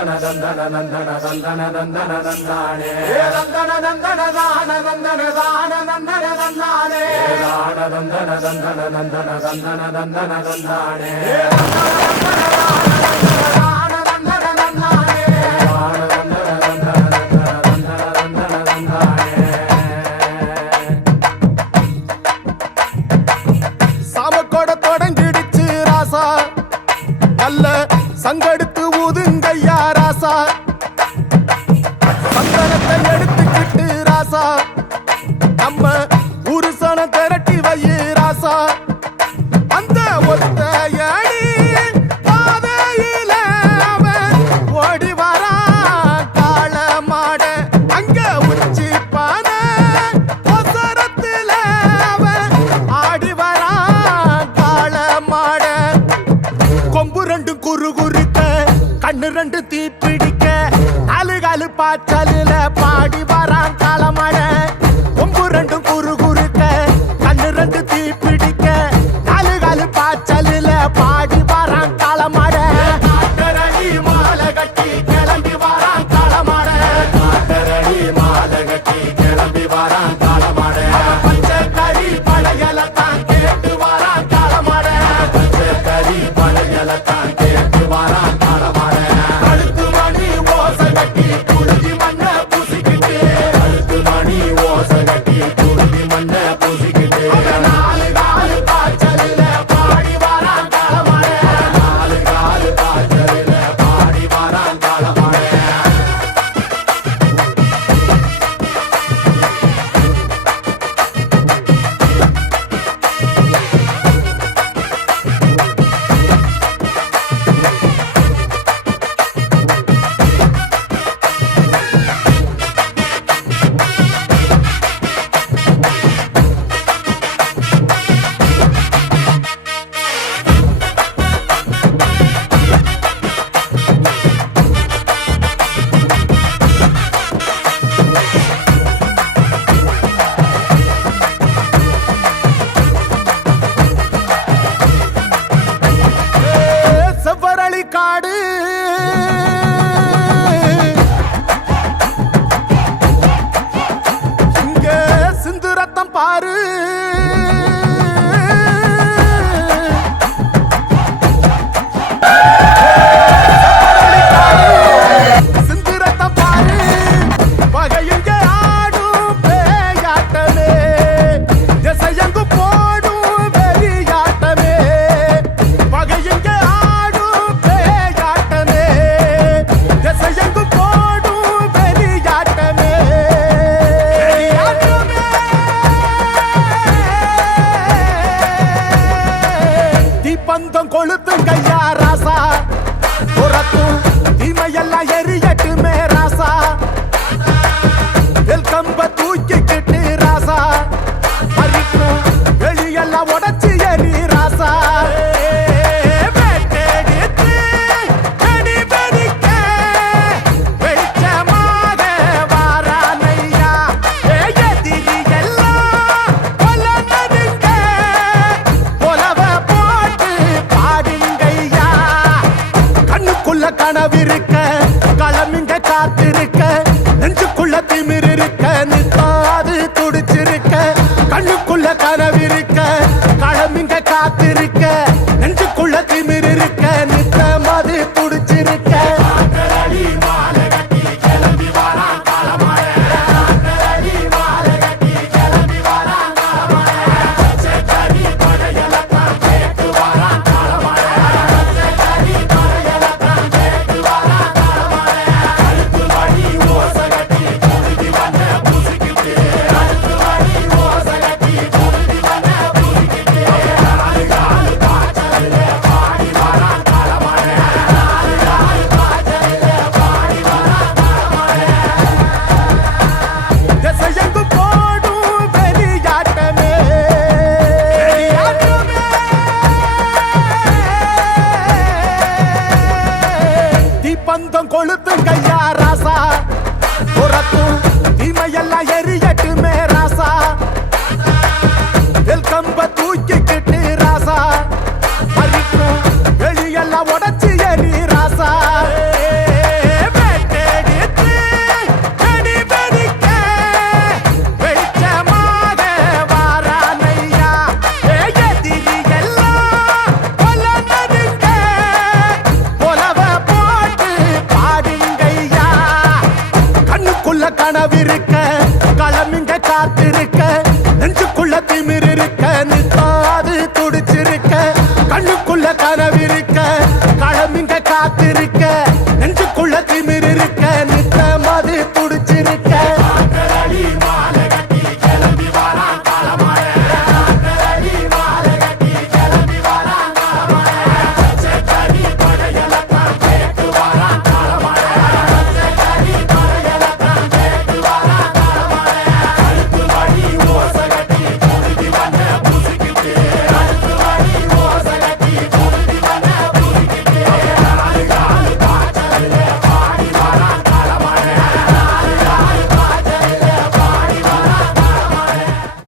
நந்தன நந்தன நந்தன நந்தன நந்தன நந்தானே நந்தன நந்தன தான நந்தன தான நந்தன நந்தானே தான நந்தன நந்தன நந்தன நந்தன நந்தன நந்தானே தான நந்தன நந்தானே தான நந்தன நந்தன நந்தன நந்தன நந்தானே சாமக்கோட தொடங்கிடுச்சு ராசா நல்ல சங்கெடுத்து ஊதுங்கய்யா ராசா சந்தனத்தை எடுத்துக்கிட்டு ராசா நம்ம புருஷனை திரட்டி வையு ராசா அந்த ஒத்தையடி பாதையில அவன் ஓடி வரான் காள மாட அங்க உச்சி பானை ஒசரத்துல அவன் ஆடி வரான் காள மாட கொம்பு ரெண்டு குறு குறுக்க கண்ணு ரெண்டு தீப்பிடிக்க நாலு காலு பாய்ச்சலில பாடி வரான் காளமாட கொம்பு ரெண்டும் குறு குறுக்க கண்ணு ரெண்டு தீப்பிடிக்க நாலு காலு பாய்ச்சலில பாடி வரான் காளமாட காட்டரடி மாலை கட்டி கிளம்பி வரான் காளமாட காட்டரடி மாலை கட்டி கிளம்பி வரான் காளமாட பச்சை கறி படையலத்தான் கேட்டு வரான் காளமாட பச்சை கறி படையலத்தான் கேட்டு வரான் காளமாட கழுத்து மணி ஓசை கட்டி குருதி மண்ண பூசிக்கிட்டு கழுத்து மணி ஓசை கட்டி குருதி மண்ண பூசிக்கிட்டு நாலு காலு பாய்ச்சலில பாடி வரான் காளமாட நாலு காலு பாய்ச்சலில பாடி வரான் காளமாட செவ்வரளி காடு இங்க சிந்து ரத்தம் பாரு சிந்து ரத்தம் பாரு பகையுங்க ஆடும் பேயாட்டமே திசையங்கு போடும் வெறியாட்டமே பகையுங்க ஆடும் பேயாட்டமே திசையங்கு போடும் வெறியாட்டமே தீப்பந்தம் கொளுத்துங்கய்யா ராசா துரத்தும் தீமையெல்லாம் எரியட்டுமே ராசா வெல்கம்ப தூக்கிக்கிட்டு ராசா அரிக்கும் வெளியெல்லாம் உடச்சி எரி ராசா வெட்டெடுத்து வெடி வெடிக்க வெளிச்சமாக வாரானையா எதிரி எல்லாம் கொல்ல நடுங்க கொலவ போட்டு பாடுங்கய்யா கண்ணுக்குள்ள கனவிருக்க களமிங்க காத்திருக்க நெஞ்சுக்குள்ள திமிர் இருக்க நிற்காது துடிச்சிருக்க கண்ணுக்குள்ள கனவிருக்க களமிங்க காத்திருக்க நெஞ்சுக்குள்ள திமிர் இருக்க நிற்காது துடிச்சிருக்க மாலை கட்டி கிளம்பி வரான் காளமாட மாலை கட்டி கிளம்பி வரான் காளமாட பச்சை கறி படையலத்தான் கேட்டு வரான் காளமாட பச்சை கறி படையலத்தான் கேட்டு வரான் காளமாட கழுத்து மணி ஓசை கட்டி குருதி மண்ண பூசிக்கிட்டு கழுத்து மணி ஓசை கட்டி குருதி மண்ண பூசிக்கிட்டு நாலு காலு பாய்ச்சலில பாடி வரான் காளமாட நாலு காலு பாய்ச்சலில பாடி வரான் காளமாட திசையெங்கு போடும் வெறியாட்டமே தீப்பந்தம் கொளுத்துங்கய்யா ராசா துரத்தும் தீமையெல்லாம் எரி